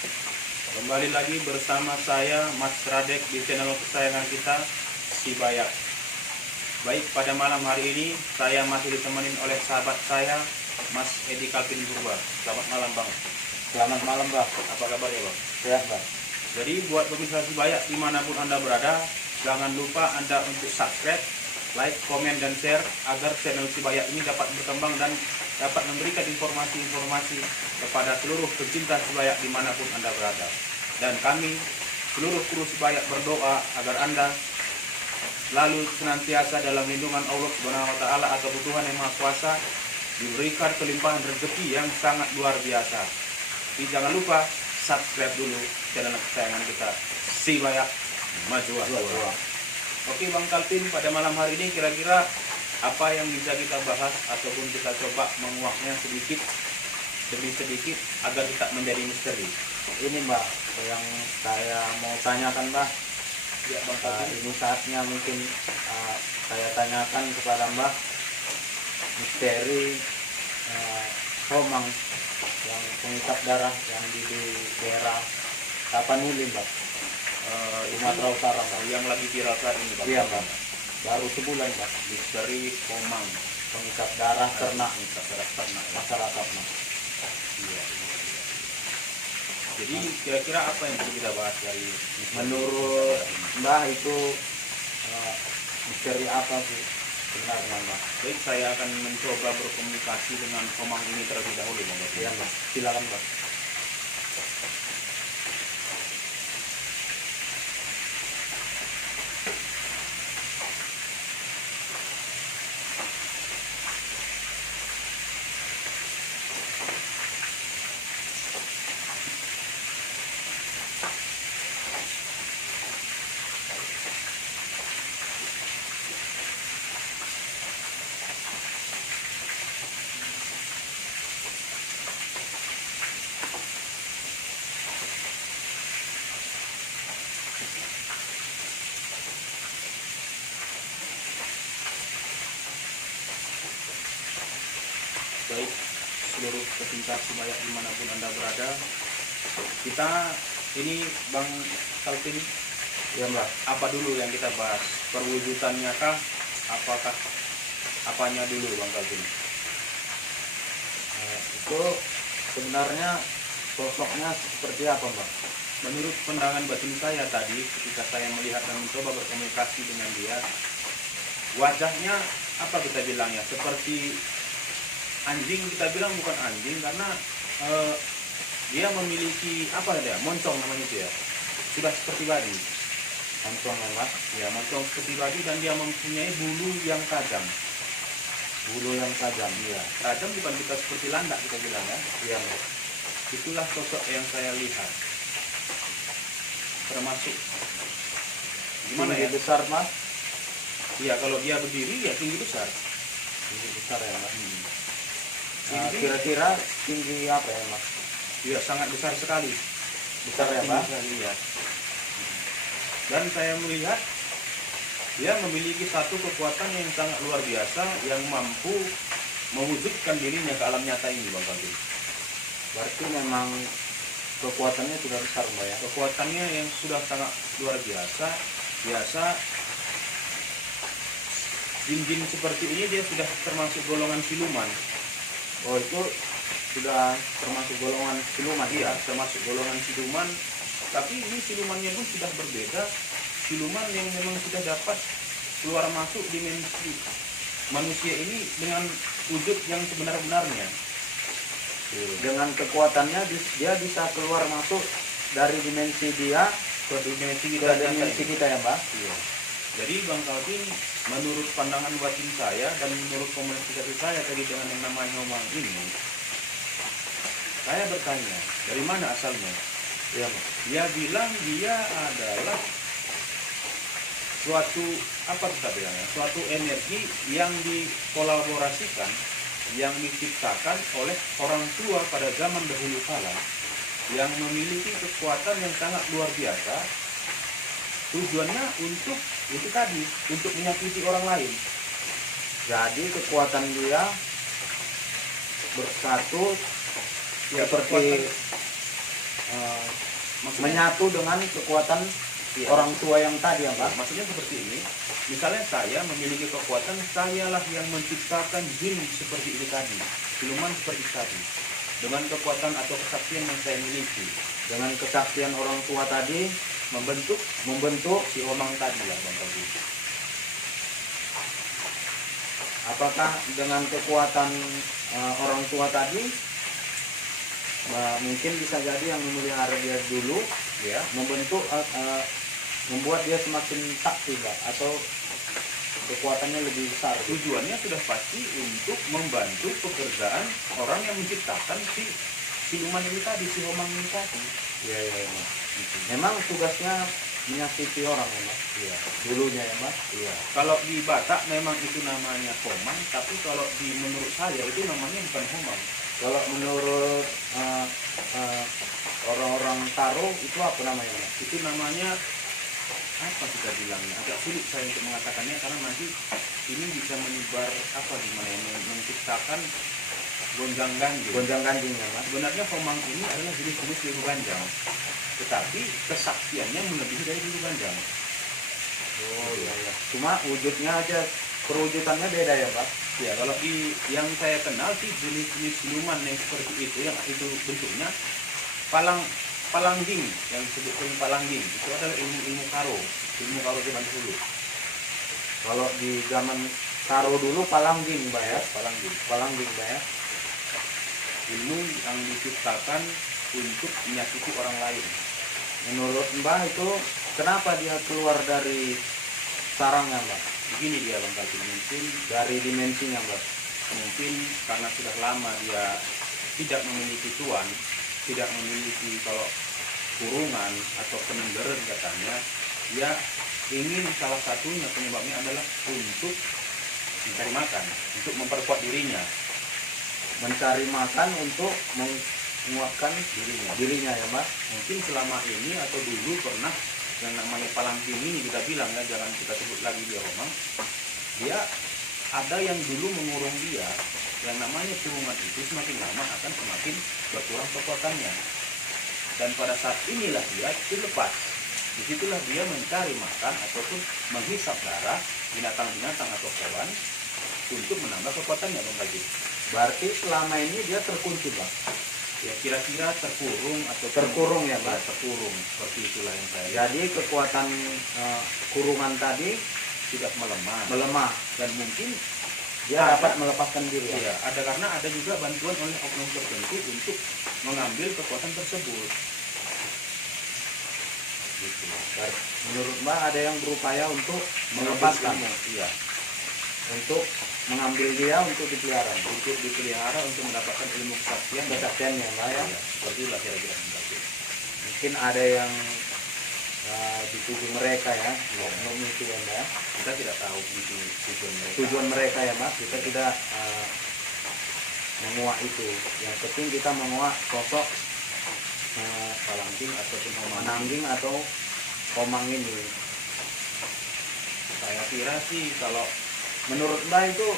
Kembali lagi bersama saya Mas Radek di channel kesayangan kita Si Bayak. Baik, pada malam hari ini saya masih ditemenin oleh sahabat saya Mas Edi Kalvin Purba. Selamat malam Bang. Selamat malam, Bang. Apa kabarnya Bang? Sehat, Bang. Jadi buat pemirsa Si Bayak dimanapun Anda berada, jangan lupa Anda untuk subscribe, like, komen, dan share agar channel Si Bayak ini dapat berkembang dan dapat memberikan informasi-informasi kepada seluruh pecinta Si Bayak dimanapun Anda berada. Dan kami, seluruh kru Si Bayak, berdoa agar Anda selalu senantiasa dalam lindungan Allah Subhanahu wa Ta'ala atau Tuhan Yang Maha Kuasa, diberikan kelimpahan rezeki yang sangat luar biasa. Jadi jangan lupa subscribe dulu channel kesayangan kita Si Bayak Maju Wah. Oke Bang Kalvin, pada malam hari ini kira-kira apa yang bisa kita bahas ataupun kita coba menguaknya sedikit demi sedikit agar tidak menjadi misteri. Ini, Mbak, yang saya mau tanyakan, Mbak. Ya Bang Kalvin. Ini saatnya mungkin saya tanyakan kepada Mbak misteri Komang yang pengikat darah yang di daerah Tapanuli, Mbak. Sumatera Utara, Mbak. Yang lagi viral saat ini Bang. Iya, Mbak. Baru sebulan, Mbak. Misteri Komang, Pengikat darah ternak pengikat darah ternak. masyarakat, Mbak. Iya. Jadi kira-kira apa yang perlu kita bahas dari Menurut Mbak itu misteri apa sih sebenarnya, Mbak? Baik, saya akan mencoba berkomunikasi dengan Komang ini terlebih dahulu Bang. Iya, Mbak. Silakan, Mbak. Baik, seluruh pecinta Si Bayak dimanapun Anda berada, kita ini Bang Kalvin, Iya, Mbak. apa dulu yang kita bahas? Perwujudannya kah? Apakah apanya dulu Bang Kalvin? Itu sebenarnya sosoknya seperti apa, Mbak? Menurut pandangan batin saya tadi ketika saya melihat dan mencoba berkomunikasi dengan dia, wajahnya apa kita bilang ya, seperti anjing. Kita bilang bukan anjing karena dia memiliki apa ya, moncong namanya itu ya, sudah seperti babi. Langsung, ya, Mbak. Ya, moncong seperti babi dan dia mempunyai bulu yang tajam. Bulu yang tajam. Iya, tajam bukan kita seperti landak kita bilang ya. Iya, Mbak. Itulah sosok yang saya lihat. Termasuk gimana ya? Tinggi besar, Mas. Iya, kalau dia berdiri ya tinggi besar. Tinggi besar, ya, Mbak. Tinggi, Kira-kira tinggi apa ya, Mas? iya sangat besar sekali. Besar, ya, Tinggi Pak? sekali, ya. Dan saya melihat dia memiliki satu kekuatan yang sangat luar biasa yang mampu mewujudkan dirinya ke alam nyata ini Bang Kalvin. Berarti memang kekuatannya sudah besar, Mbak, ya? Kekuatannya yang sudah sangat luar biasa. Jin-jin seperti ini dia sudah termasuk golongan siluman. Oh, itu sudah termasuk golongan siluman? Iya, termasuk golongan siluman. Tapi ini silumannya pun sudah berbeda. Siluman yang memang sudah dapat keluar masuk dimensi manusia ini dengan wujud yang sebenar-benarnya. Dengan kekuatannya dia bisa keluar masuk dari dimensi dia Ke dimensi ke kita nyata dimensi ini. kita, ya, Mbak? Iya. Jadi Bang Kalvin, menurut pandangan batin saya dan menurut komunikasi saya tadi dengan yang namanya Komang ini, saya bertanya, dari mana asalnya? Iya, Mbak. Dia bilang dia adalah suatu apa kita bilangnya, suatu energi yang dikolaborasikan, yang diciptakan oleh orang tua pada zaman dahulu kala, yang memiliki kekuatan yang sangat luar biasa. Tujuannya untuk itu tadi, untuk menyakiti orang lain. Jadi kekuatan dia bersatu Ya, seperti Maksudnya, menyatu dengan kekuatan iya, orang tua yang tadi ya Pak. maksudnya seperti ini. Misalnya saya memiliki kekuatan, sayalah yang menciptakan jin seperti itu tadi, siluman seperti tadi, dengan kekuatan atau kesaktian yang saya miliki, Dengan kesaktian orang tua tadi membentuk si Homang tadi lah Bang Kalbi. apakah dengan kekuatan orang tua tadi mungkin bisa jadi yang memelihara dia dulu Ya, membentuk membuat dia semakin sakti Pak, atau kekuatannya lebih besar gitu. tujuannya sudah pasti untuk membantu pekerjaan orang yang menciptakan si siluman ini tadi, si Homang ini tadi. Iya iya iya. Gitu. Memang tugasnya menyakiti orang ya Mas. Iya. Dulunya ya Mas. Iya. Kalau di Batak memang itu namanya Homang, tapi kalau menurut saya itu namanya bukan Homang. Kalau menurut orang-orang Taro itu apa namanya Mas? Itu namanya apa kita bilangnya? Agak sulit saya untuk mengatakannya karena nanti ini bisa menyebar apa gimana ya, menciptakan gonjang ganjing. Gonjang ganjing ya Mas. Sebenarnya Homang ini adalah jenis-jenis biru ganjang, tetapi kesaktiannya melebihi dari biru ganjang. Oh iya iya. Cuma wujudnya aja, perwujudannya beda ya Pak. Ya, kalau yang saya kenal sih jenis-jenis siluman yang seperti itu, yang itu bentuknya palangging, yang disebut dengan palangging, itu adalah ilmu karo zaman dulu. Kalau di zaman Taro dulu palangging Mbak ya. Palangging Mbak ya. Ilmu yang diciptakan untuk menyakiti orang lain. Menurut Mbak itu kenapa dia keluar dari sarangnya Mbak? Begini dia Bang Kalti, mungkin Dari dimensinya Mbak. karena sudah lama dia tidak memiliki tuan, tidak memiliki kalau kurungan atau penenggaran katanya, dia ingin salah satunya penyebabnya adalah untuk mencari makan, untuk memperkuat dirinya. Mencari makan untuk menguatkan dirinya ya Mbak. Mungkin selama ini atau dulu pernah yang namanya palangging ini kita bilang ya, jangan kita sebut lagi dia Homang. Dia ada yang dulu mengurung dia, yang namanya kurungan itu semakin lama akan semakin berkurang kekuatannya. Dan pada saat inilah dia dilepas. Disitulah dia mencari makan ataupun menghisap darah binatang-binatang atau hewan untuk menambah kekuatannya Bang Kalti. Berarti selama ini dia terkunci Pak. Ya kira-kira terkurung atau Terkurung ya, Pak? Terkurung, seperti itulah yang saya lihat. Jadi kekuatan kurungan tadi Sudah melemah melemah, dan mungkin dia dapat melepaskan diri ya. iya, karena ada juga bantuan oleh oknum tertentu untuk mengambil kekuatan tersebut. Gitu. Menurut Mbak ada yang berupaya untuk melepaskan, Iya, untuk mengambil dia untuk dipelihara, untuk dipelihara untuk mendapatkan ilmu kesaktian dan kesaktiannya Mbak ya. iya, seperti itulah kira-kira mendapatkan. Mungkin ada yang dituju mereka ya, oknum itu ya Mbak. Kita tidak tahu itu Tujuan mereka ya Mas, kita tidak menguak itu. Yang penting kita menguak sosok palangging ataupun Homang. menangging atau Homang ini. Saya kira sih kalau Menurut Mbak itu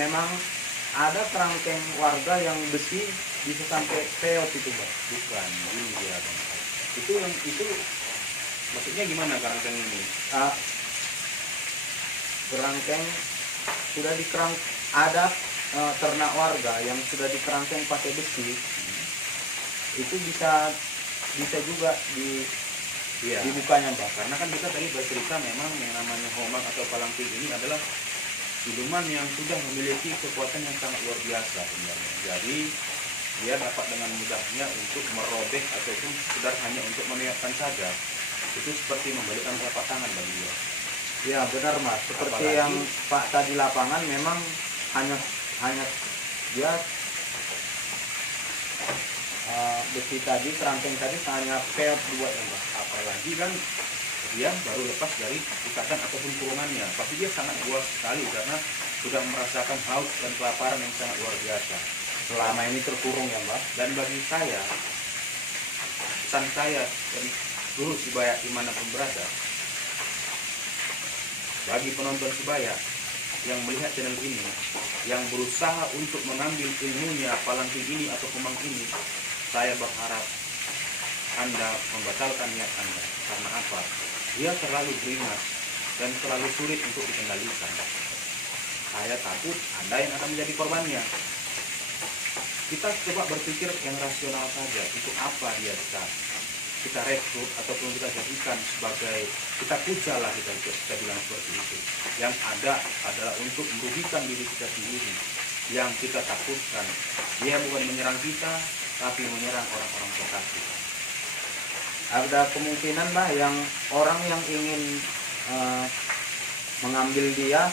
memang ada kerangkeng warga yang besi bisa sampai peot itu Mbak. bukan ini dia Bang. Itu maksudnya gimana kerangkeng ini? Kerangkeng sudah dikerang, ada ternak warga yang sudah dikerangkeng pakai besi, itu bisa juga dibukanya Mbak. Karena kan kita tadi bercerita memang yang namanya Homang atau palangging ini adalah siluman yang sudah memiliki kekuatan yang sangat luar biasa sebenarnya. Jadi dia dapat dengan mudahnya untuk merobek ataupun sekedar hanya untuk meneotkan saja. Itu seperti membalikan telapak tangan bagi dia. Ya benar Mas, seperti Apalagi, yang fakta di lapangan memang hanya dia besi tadi, kerangkeng tadi hanya peot buat ya Mbak. apalagi kan dia baru lepas dari ikatan ataupun kurungannya, pasti dia sangat puas sekali karena sudah merasakan haus dan kelaparan yang sangat luar biasa. Selama ini terkurung ya Mbak. Dan bagi saya, pesan saya dan seluruh Sibaya dimanapun berada, bagi penonton Sibaya yang melihat channel ini, yang berusaha untuk mengambil ilmunya palangging ini atau Homang ini, saya berharap Anda membatalkan niat Anda. Karena apa? Dia terlalu beringas dan terlalu sulit untuk dikendalikan. Saya takut Anda yang akan menjadi korbannya. Kita coba berpikir yang rasional saja. Untuk apa dia kita rekrut ataupun kita jadikan sebagai, kita puja lah, kita bilang seperti itu. Yang ada adalah untuk merugikan diri kita sendiri. Yang kita takutkan, dia bukan menyerang kita, tapi menyerang orang-orang terkasih. Ada kemungkinan lah yang orang yang ingin mengambil dia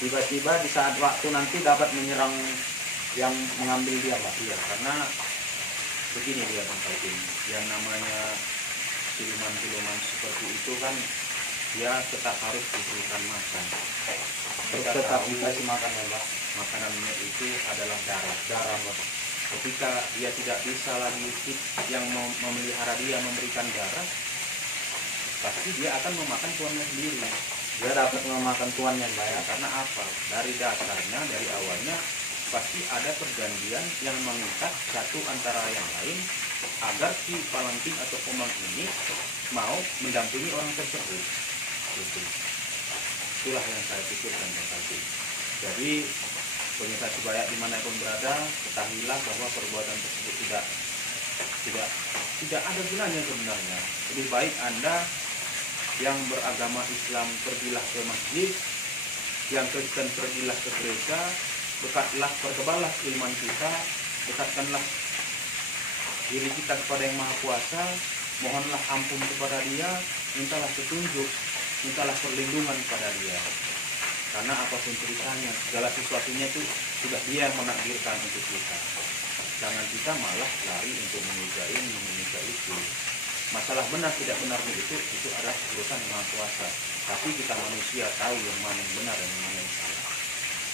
tiba-tiba di saat waktu nanti dapat menyerang yang mengambil dia, Pak. Iya, karena begini dia Bang Kalvin, yang namanya siluman-siluman seperti itu kan dia tetap harus diberikan makan. Kita Tetap tahu dikasih makan ya, Pak. makanannya itu adalah darah. Pak. Ketika dia tidak bisa lagi yang memelihara dia memberikan darah, pasti dia akan memakan tuannya sendiri. Dia dapat memakan tuannya, Pak ya. Karena apa? Dari dasarnya, dari awalnya pasti ada perjanjian yang mengikat satu antara yang lain agar si palanting atau komang ini mau mendampingi orang tersebut. Gitu. Itulah yang saya pikirkan Bang Kalvin. Jadi pemirsa Subaya dimanapun berada, ketahuilah bahwa perbuatan tersebut tidak ada gunanya sebenarnya. Lebih baik Anda yang beragama Islam pergilah ke masjid, yang Kristen pergilah ke gereja, perkebalah iman kita, dekatkanlah diri kita kepada yang Maha Kuasa, mohonlah ampun kepada Dia, mintalah petunjuk, mintalah perlindungan kepada Dia. Karena apapun ceritanya, segala sesuatunya itu sudah Dia yang menakdirkan untuk kita. Jangan kita malah lari untuk mengejar ini, mengejar itu. Masalah benar tidak benarnya itu adalah urusan Maha Kuasa. Tapi kita manusia tahu yang mana yang benar dan yang mana yang salah.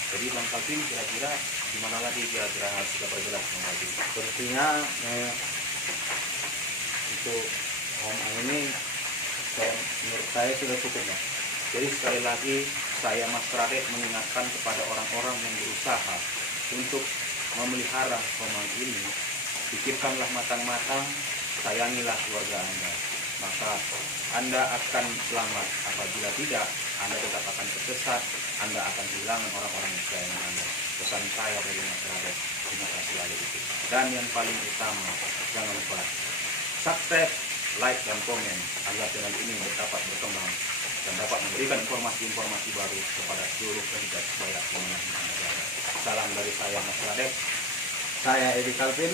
Jadi Bang Kalvin, kira-kira gimana lagi kira-kira harus kita perjelas Bang Kalvin? Sepertinya untuk ini menurut saya sudah cukup ya. Jadi sekali lagi saya Mas Radek mengingatkan kepada orang-orang yang berusaha untuk memelihara komang ini, pikirkanlah matang-matang, sayangilah keluarga Anda, maka Anda akan selamat. Apabila tidak, Anda tetap akan tersesat, Anda akan kehilangan orang-orang yang sayangi Anda. Pesan saya dari Mas Radek, terima kasih lalu itu. Dan yang paling utama, jangan lupa subscribe, like, dan komen agar channel ini dapat berkembang dan dapat memberikan informasi-informasi baru kepada seluruh pegiat Subaya dimanapun Anda berada. Salam dari saya Mas Radek. Saya Edi Kalvin.